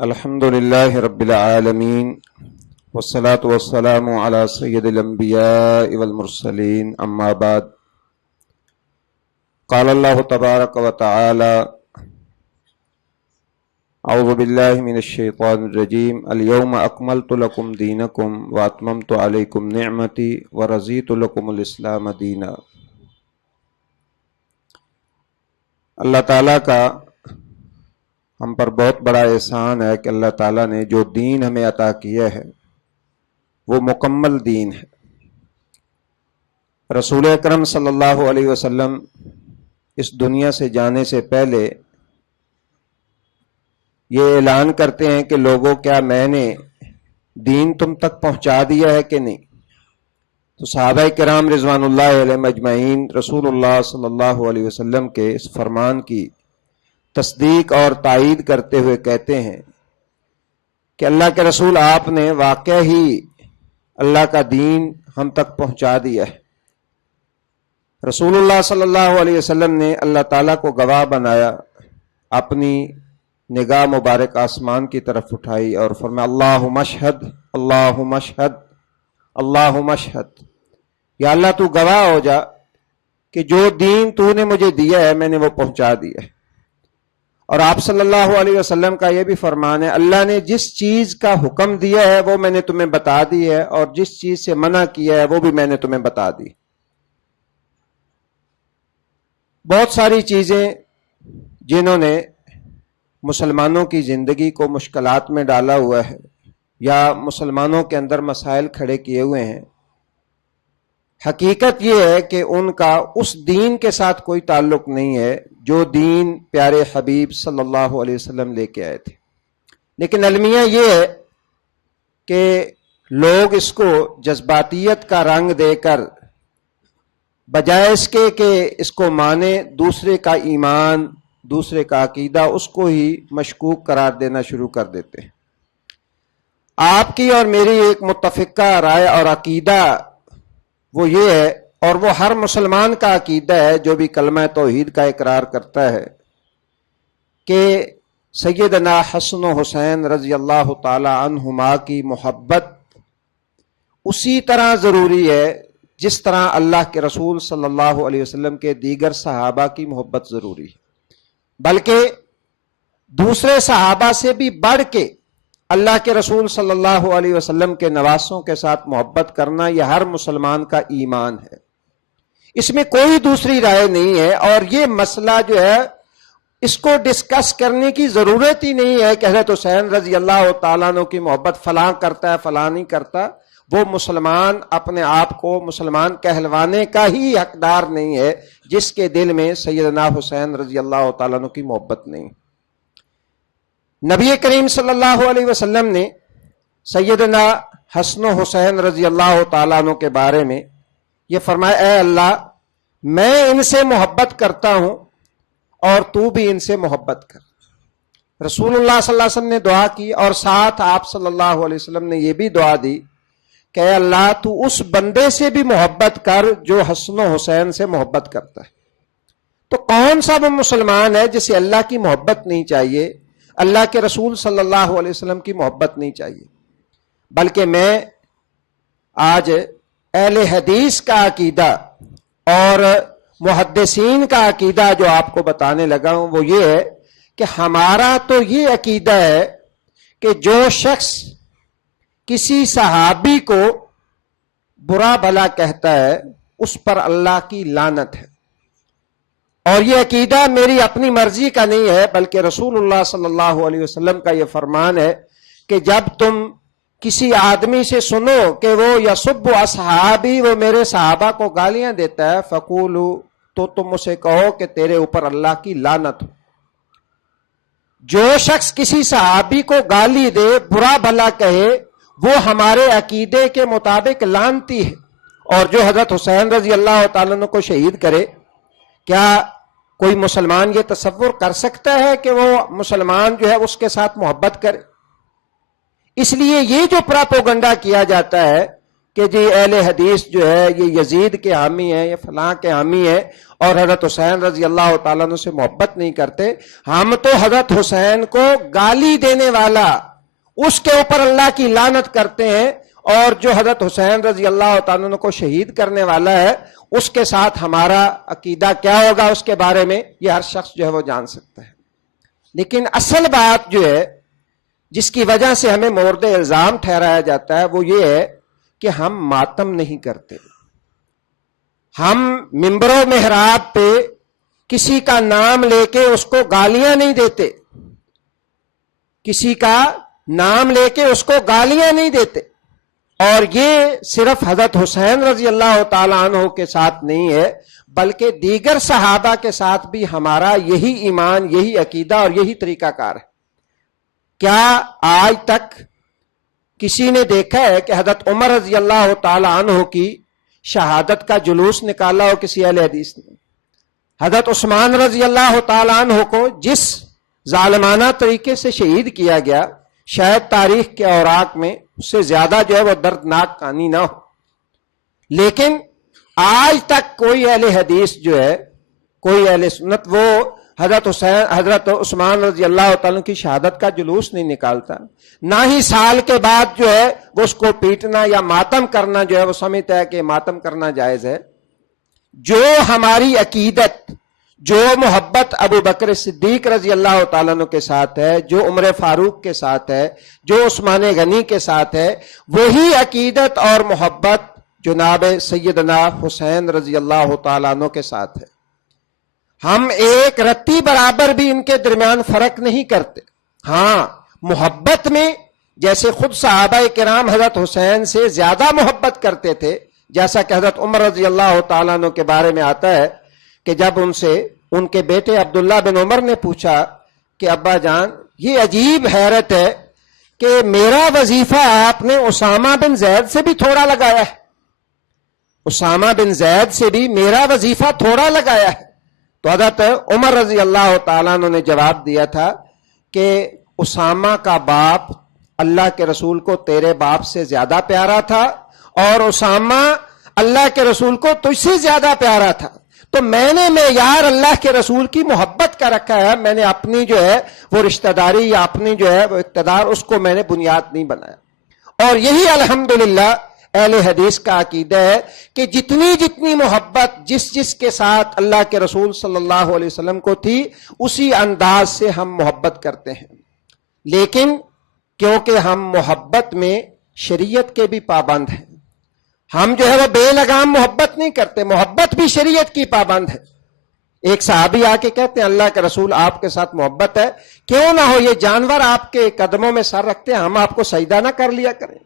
الحمد لله رب العالمين والصلاة والسلام على سيد الأنبياء والمرسلين أما بعد قال الله تبارك وتعالى أعوذ بالله من الشيطان الرجيم اليوم أكملت لكم دينكم وأتممت عليكم نعمتي ورضيت لكم الإسلام دينا۔ اللہ تعالیٰ کا ہم پر بہت بڑا احسان ہے کہ اللہ تعالیٰ نے جو دین ہمیں عطا کیا ہے وہ مکمل دین ہے۔ رسول اکرم صلی اللہ علیہ وسلم اس دنیا سے جانے سے پہلے یہ اعلان کرتے ہیں کہ لوگوں کیا میں نے دین تم تک پہنچا دیا ہے کہ نہیں؟ تو صحابہ کرام رضوان اللہ علیہم اجمعین رسول اللہ صلی اللہ علیہ وسلم کے اس فرمان کی تصدیق اور تائید کرتے ہوئے کہتے ہیں کہ اللہ کے رسول آپ نے واقع ہی اللہ کا دین ہم تک پہنچا دیا ہے۔ رسول اللہ صلی اللہ علیہ وسلم نے اللہ تعالیٰ کو گواہ بنایا، اپنی نگاہ مبارک آسمان کی طرف اٹھائی اور فرمایا اللہم اشہد اللہم اشہد اللہم اشہد، یا اللہ تو گواہ ہو جا کہ جو دین تو نے مجھے دیا ہے میں نے وہ پہنچا دیا ہے۔ اور آپ صلی اللہ علیہ وسلم کا یہ بھی فرمان ہے اللہ نے جس چیز کا حکم دیا ہے وہ میں نے تمہیں بتا دی ہے، اور جس چیز سے منع کیا ہے وہ بھی میں نے تمہیں بتا دی۔ بہت ساری چیزیں جنہوں نے مسلمانوں کی زندگی کو مشکلات میں ڈالا ہوا ہے یا مسلمانوں کے اندر مسائل کھڑے کیے ہوئے ہیں، حقیقت یہ ہے کہ ان کا اس دین کے ساتھ کوئی تعلق نہیں ہے جو دین پیارے حبیب صلی اللہ علیہ وسلم لے کے آئے تھے، لیکن المیہ یہ ہے کہ لوگ اس کو جذباتیت کا رنگ دے کر بجائے اس کے کہ اس کو مانے، دوسرے کا ایمان دوسرے کا عقیدہ اس کو ہی مشکوک قرار دینا شروع کر دیتے ہیں۔ آپ کی اور میری ایک متفقہ رائے اور عقیدہ وہ یہ ہے، اور وہ ہر مسلمان کا عقیدہ ہے جو بھی کلمہ توحید کا اقرار کرتا ہے، کہ سیدنا حسن و حسین رضی اللہ تعالی عنہما کی محبت اسی طرح ضروری ہے جس طرح اللہ کے رسول صلی اللہ علیہ وسلم کے دیگر صحابہ کی محبت ضروری ہے، بلکہ دوسرے صحابہ سے بھی بڑھ کے اللہ کے رسول صلی اللہ علیہ وسلم کے نواسوں کے ساتھ محبت کرنا یہ ہر مسلمان کا ایمان ہے، اس میں کوئی دوسری رائے نہیں ہے۔ اور یہ مسئلہ جو ہے اس کو ڈسکس کرنے کی ضرورت ہی نہیں ہے کہ حضرت حسین رضی اللہ تعالیٰ عنہ کی محبت فلاں کرتا ہے فلاں نہیں کرتا، وہ مسلمان اپنے آپ کو مسلمان کہلوانے کا ہی حقدار نہیں ہے جس کے دل میں سیدنا حسین رضی اللہ تعالیٰ عنہ کی محبت نہیں۔ نبی کریم صلی اللہ علیہ وسلم نے سیدنا حسن و حسین رضی اللہ تعالیٰ عنہ کے بارے میں یہ فرمایا اے اللہ میں ان سے محبت کرتا ہوں اور تو بھی ان سے محبت کر۔ رسول اللہ صلی اللہ علیہ وسلم نے دعا کی، اور ساتھ آپ صلی اللہ علیہ وسلم نے یہ بھی دعا دی کہ اے اللہ تو اس بندے سے بھی محبت کر جو حسن و حسین سے محبت کرتا ہے۔ تو کون سا وہ مسلمان ہے جسے اللہ کی محبت نہیں چاہیے، اللہ کے رسول صلی اللہ علیہ وسلم کی محبت نہیں چاہیے؟ بلکہ میں آج اہل حدیث کا عقیدہ اور محدثین کا عقیدہ جو آپ کو بتانے لگا ہوں وہ یہ ہے کہ ہمارا تو یہ عقیدہ ہے کہ جو شخص کسی صحابی کو برا بھلا کہتا ہے اس پر اللہ کی لعنت ہے، اور یہ عقیدہ میری اپنی مرضی کا نہیں ہے بلکہ رسول اللہ صلی اللہ علیہ وسلم کا یہ فرمان ہے کہ جب تم کسی آدمی سے سنو کہ وہ یسب اصحابی، وہ میرے صحابہ کو گالیاں دیتا ہے، فقولو، تو تم اسے کہو کہ تیرے اوپر اللہ کی لعنت ہو۔ جو شخص کسی صحابی کو گالی دے، برا بھلا کہے، وہ ہمارے عقیدے کے مطابق لعنتی ہے، اور جو حضرت حسین رضی اللہ تعالیٰ عنہ کو شہید کرے، کیا کوئی مسلمان یہ تصور کر سکتا ہے کہ وہ مسلمان جو ہے اس کے ساتھ محبت کرے؟ اس لیے یہ جو پراپوگنڈا کیا جاتا ہے کہ جی اہل حدیث جو ہے یہ یزید کے حامی ہیں، یہ فلاں کے حامی ہیں اور حضرت حسین رضی اللہ تعالیٰ عنہ سے محبت نہیں کرتے. ہم تو حضرت حسین کو گالی دینے والا، اس کے اوپر اللہ کی لعنت کرتے ہیں، اور جو حضرت حسین رضی اللہ تعالیٰ عنہ کو شہید کرنے والا ہے اس کے ساتھ ہمارا عقیدہ کیا ہوگا اس کے بارے میں یہ ہر شخص جو ہے وہ جان سکتا ہے. لیکن اصل بات جو ہے جس کی وجہ سے ہمیں مورد الزام ٹھہرایا جاتا ہے وہ یہ ہے کہ ہم ماتم نہیں کرتے. ہم منبر و محراب پہ کسی کا نام لے کے اس کو گالیاں نہیں دیتے، کسی کا نام لے کے اس کو گالیاں نہیں دیتے. اور یہ صرف حضرت حسین رضی اللہ تعالیٰ عنہ کے ساتھ نہیں ہے بلکہ دیگر صحابہ کے ساتھ بھی ہمارا یہی ایمان، یہی عقیدہ اور یہی طریقہ کار ہے. کیا آج تک کسی نے دیکھا ہے کہ حضرت عمر رضی اللہ تعالیٰ عنہ کی شہادت کا جلوس نکالا ہو کسی اہل حدیث نے؟ حضرت عثمان رضی اللہ تعالیٰ عنہ کو جس ظالمانہ طریقے سے شہید کیا گیا، شاید تاریخ کے اوراق میں اس سے زیادہ جو ہے وہ دردناک کہانی نہ ہو. لیکن آج تک کوئی اہل حدیث جو ہے، کوئی اہل سنت، وہ حضرت عثمان رضی اللہ تعالیٰ کی شہادت کا جلوس نہیں نکالتا. نہ ہی سال کے بعد جو ہے وہ اس کو پیٹنا یا ماتم کرنا جو ہے وہ سمجھتا ہے کہ ماتم کرنا جائز ہے. جو ہماری عقیدت، جو محبت ابو بکر صدیق رضی اللہ تعالیٰ عنہ کے ساتھ ہے، جو عمر فاروق کے ساتھ ہے، جو عثمان غنی کے ساتھ ہے، وہی عقیدت اور محبت جناب سیدنا حسین رضی اللہ تعالیٰ عنہ کے ساتھ ہے. ہم ایک رتی برابر بھی ان کے درمیان فرق نہیں کرتے. ہاں، محبت میں جیسے خود صحابہ کرام حضرت حسین سے زیادہ محبت کرتے تھے، جیسا کہ حضرت عمر رضی اللہ تعالیٰ عنہ کے بارے میں آتا ہے کہ جب ان سے ان کے بیٹے عبداللہ بن عمر نے پوچھا کہ ابا جان یہ عجیب حیرت ہے کہ میرا وظیفہ آپ نے اسامہ بن زید سے بھی تھوڑا لگایا ہے، اسامہ بن زید سے بھی میرا وظیفہ تھوڑا لگایا ہے. تو حضرت عمر رضی اللہ تعالیٰ عنہ نے جواب دیا تھا کہ اسامہ کا باپ اللہ کے رسول کو تیرے باپ سے زیادہ پیارا تھا اور اسامہ اللہ کے رسول کو تجھ سے زیادہ پیارا تھا. تو میں نے معیار اللہ کے رسول کی محبت کا رکھا ہے، میں نے اپنی جو ہے وہ رشتہ داری یا اپنی جو ہے وہ اقتدار اس کو میں نے بنیاد نہیں بنایا. اور یہی الحمدللہ اہل حدیث کا عقیدہ ہے کہ جتنی محبت جس کے ساتھ اللہ کے رسول صلی اللہ علیہ وسلم کو تھی اسی انداز سے ہم محبت کرتے ہیں. لیکن کیونکہ ہم محبت میں شریعت کے بھی پابند ہیں، ہم جو ہے وہ بے لگام محبت نہیں کرتے، محبت بھی شریعت کی پابند ہے. ایک صحابی آ کے کہتے ہیں اللہ کے رسول آپ کے ساتھ محبت ہے، کیوں نہ ہو یہ جانور آپ کے قدموں میں سر رکھتے ہیں، ہم آپ کو سجدہ نہ کر لیا کریں.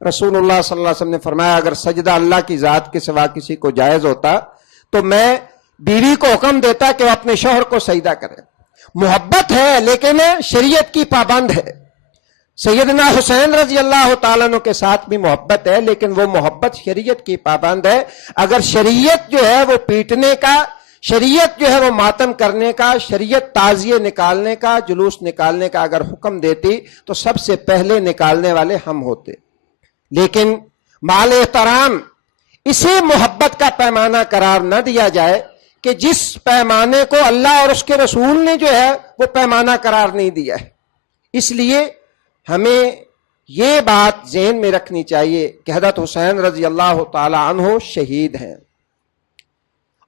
رسول اللہ صلی اللہ علیہ وسلم نے فرمایا اگر سجدہ اللہ کی ذات کے سوا کسی کو جائز ہوتا تو میں بیوی کو حکم دیتا کہ وہ اپنے شوہر کو سجدہ کرے. محبت ہے لیکن شریعت کی پابند ہے. سیدنا حسین رضی اللہ تعالیٰ عنہ کے ساتھ بھی محبت ہے لیکن وہ محبت شریعت کی پابند ہے. اگر شریعت جو ہے وہ پیٹنے کا، شریعت جو ہے وہ ماتم کرنے کا، شریعت تعزیے نکالنے کا، جلوس نکالنے کا اگر حکم دیتی تو سب سے پہلے نکالنے والے ہم ہوتے. لیکن مال احترام اسے محبت کا پیمانہ قرار نہ دیا جائے کہ جس پیمانے کو اللہ اور اس کے رسول نے جو ہے وہ پیمانہ قرار نہیں دیا ہے. اس لیے ہمیں یہ بات ذہن میں رکھنی چاہیے کہ حضرت حسین رضی اللہ تعالی عنہ شہید ہیں،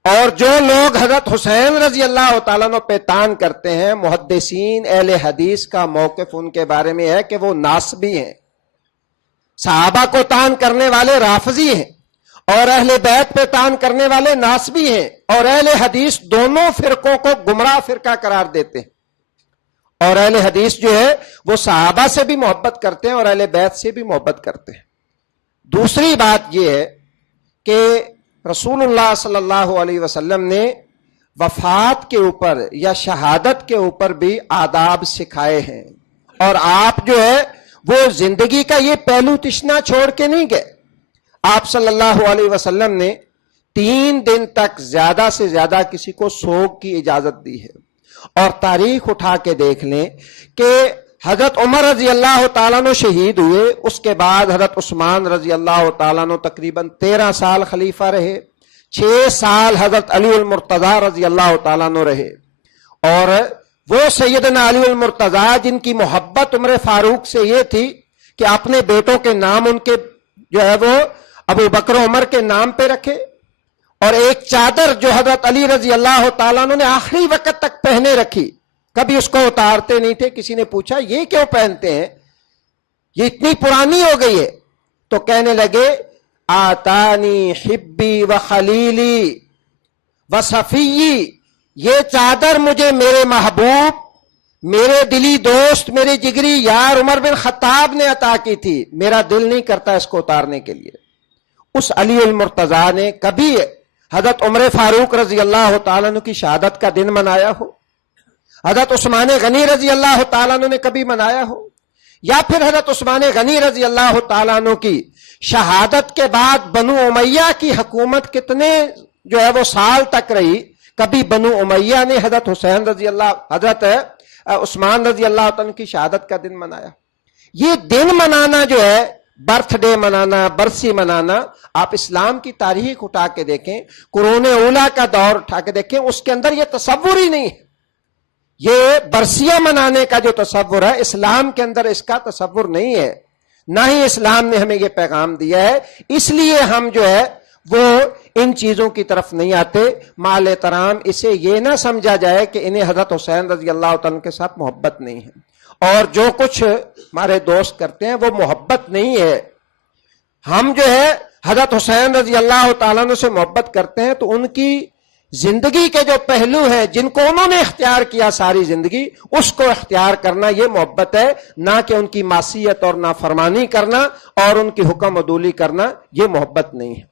اور جو لوگ حضرت حسین رضی اللہ تعالیٰ عنہ پہ تان کرتے ہیں، محدثین اہل حدیث کا موقف ان کے بارے میں ہے کہ وہ ناسبی ہیں. صحابہ کو تان کرنے والے رافضی ہیں اور اہل بیت پہ تان کرنے والے ناسبی ہیں، اور اہل حدیث دونوں فرقوں کو گمراہ فرقہ قرار دیتے ہیں. اور اہل حدیث جو ہے وہ صحابہ سے بھی محبت کرتے ہیں اور اہل بیت سے بھی محبت کرتے ہیں. دوسری بات یہ ہے کہ رسول اللہ صلی اللہ علیہ وسلم نے وفات کے اوپر یا شہادت کے اوپر بھی آداب سکھائے ہیں، اور آپ جو ہے وہ زندگی کا یہ پہلو تشنا چھوڑ کے نہیں گئے. آپ صلی اللہ علیہ وسلم نے 3 دن تک زیادہ سے زیادہ کسی کو سوگ کی اجازت دی ہے. اور تاریخ اٹھا کے دیکھ لیں کہ حضرت عمر رضی اللہ تعالیٰ عنہ شہید ہوئے، اس کے بعد حضرت عثمان رضی اللہ تعالیٰ عنہ تقریباً 13 سال خلیفہ رہے، 6 سال حضرت علی المرتضیٰ رضی اللہ تعالیٰ عنہ رہے، اور وہ سیدنا علی المرتضیٰ جن کی محبت عمر فاروق سے یہ تھی کہ اپنے بیٹوں کے نام ان کے جو ہے وہ ابو بکر عمر کے نام پہ رکھے، اور ایک چادر جو حضرت علی رضی اللہ تعالیٰ عنہ نے آخری وقت تک پہنے رکھی، کبھی اس کو اتارتے نہیں تھے۔ کسی نے پوچھا یہ کیوں پہنتے ہیں، یہ اتنی پرانی ہو گئی ہے؟ تو کہنے لگے آتانی حبی و خلیلی و صفی، یہ چادر مجھے میرے محبوب، میرے دلی دوست، میرے جگری یار عمر بن خطاب نے عطا کی تھی، میرا دل نہیں کرتا اس کو اتارنے کے لیے۔ اس علی المرتضیٰ نے کبھی حضرت عمر فاروق رضی اللہ تعالیٰ عنہ کی شہادت کا دن منایا ہو؟ حضرت عثمان غنی رضی اللہ تعالیٰ عنہ نے کبھی منایا ہو؟ یا پھر حضرت عثمان غنی رضی اللہ تعالیٰ عنہ کی شہادت کے بعد بنو امیہ کی حکومت کتنے جو ہے وہ سال تک رہی، کبھی بنو امیہ نے حضرت حضرت عثمان رضی اللہ تعالیٰ عنہ کی شہادت کا دن منایا؟ یہ دن منانا جو ہے، برتھ ڈے منانا، برسی منانا، آپ اسلام کی تاریخ اٹھا کے دیکھیں، قرون اولیٰ کا دور اٹھا کے دیکھیں، اس کے اندر یہ تصور ہی نہیں ہے۔ یہ برسیاں منانے کا جو تصور ہے، اسلام کے اندر اس کا تصور نہیں ہے، نہ ہی اسلام نے ہمیں یہ پیغام دیا ہے۔ اس لیے ہم جو ہے وہ ان چیزوں کی طرف نہیں آتے۔ مال احترام، اسے یہ نہ سمجھا جائے کہ انہیں حضرت حسین رضی اللہ تعالیٰ کے ساتھ محبت نہیں ہے، اور جو کچھ ہمارے دوست کرتے ہیں وہ محبت نہیں ہے۔ ہم جو ہے حضرت حسین رضی اللہ تعالیٰ عنہ سے محبت کرتے ہیں تو ان کی زندگی کے جو پہلو ہیں جن کو انہوں نے اختیار کیا ساری زندگی، اس کو اختیار کرنا یہ محبت ہے، نہ کہ ان کی معصیت اور نافرمانی کرنا اور ان کی حکم عدولی کرنا یہ محبت نہیں ہے۔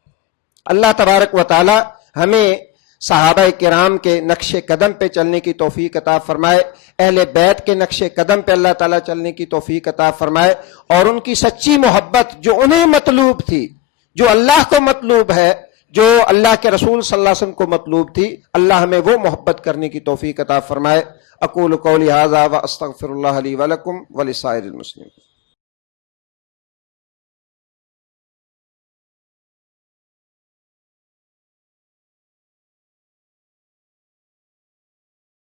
اللہ تبارک و تعالی ہمیں صحابہ کرام کے نقش قدم پہ چلنے کی توفیق عطا فرمائے، اہل بیت کے نقش قدم پہ اللہ تعالیٰ چلنے کی توفیق عطا فرمائے، اور ان کی سچی محبت جو انہیں مطلوب تھی، جو اللہ کو مطلوب ہے، جو اللہ کے رسول صلی اللہ علیہ وسلم کو مطلوب تھی، اللہ ہمیں وہ محبت کرنے کی توفیق عطا فرمائے۔ اقول قولی ھذا واستغفر اللہ لی ولکم ولسائر المسلمین۔